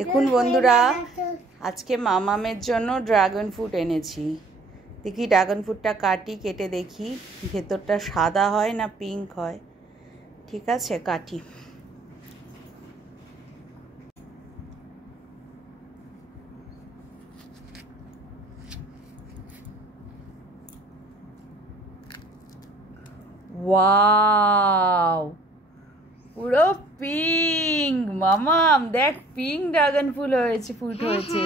দেখুন বন্ধুরা, আজকে মামামের জন্য ড্রাগন ফ্রুট এনেছি। দেখি ড্রাগন ফ্রুটটা কাটি, কেটে দেখি ভেতরটা সাদা হয় না পিঙ্ক হয়। ঠিক আছে, কাটি। ওয়াও, পুরো পিঙ্ক। মামাম দেখ, পিঙ্ক ড্রাগন ফুল হয়েছে, ফ্রুট হয়েছে।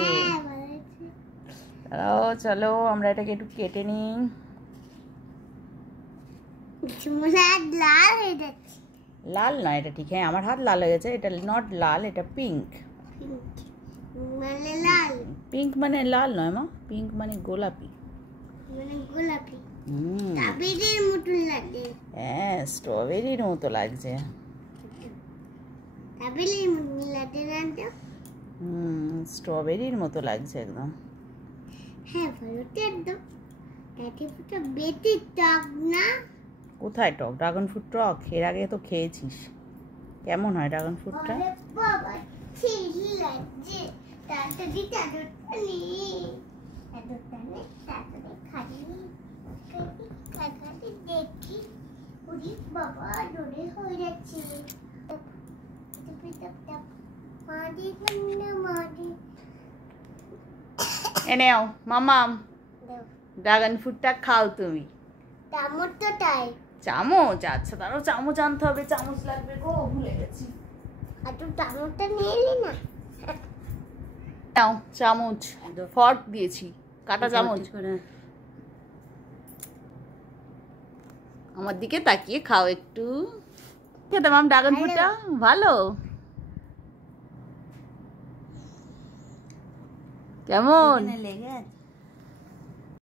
দাঁড়াও, চলো আমরা এটাকে একটু কেটে নিই। লাল না এটা, ঠিক? হ্যাঁ, আমার হাত লাল হয়ে গেছে। এটা নট লাল, এটা পিঙ্ক। পিঙ্ক মানে লাল নয় মা, পিঙ্ক মানে গোলাপি। হ্যাঁ, স্ট্রবেরির মতো লাগছে। স্ট্রবেরির মতো লাগছে একদম। কোথায় টক? ড্রাগন ফ্রুট টক? এর আগে তো খেয়েছিস। কেমন হয় ড্রাগন ফ্রুটটা? এনেও মামাম, ড্রাগন ফ্রুটটা খাও তুমি। চামচ? আচ্ছা, তারও চামচ আনতে হবে। চামচ লাগবে গো, ভুলে গেছি। চামচটা নিয়ে এলি না? নাও চামচ, ফর্ক দিয়েছি, কাটা চামচ। আমার দিকে তাকিয়ে খাও একটু। খেতে মাম ড্রাগন ফ্রুটটা ভালো। কেমন?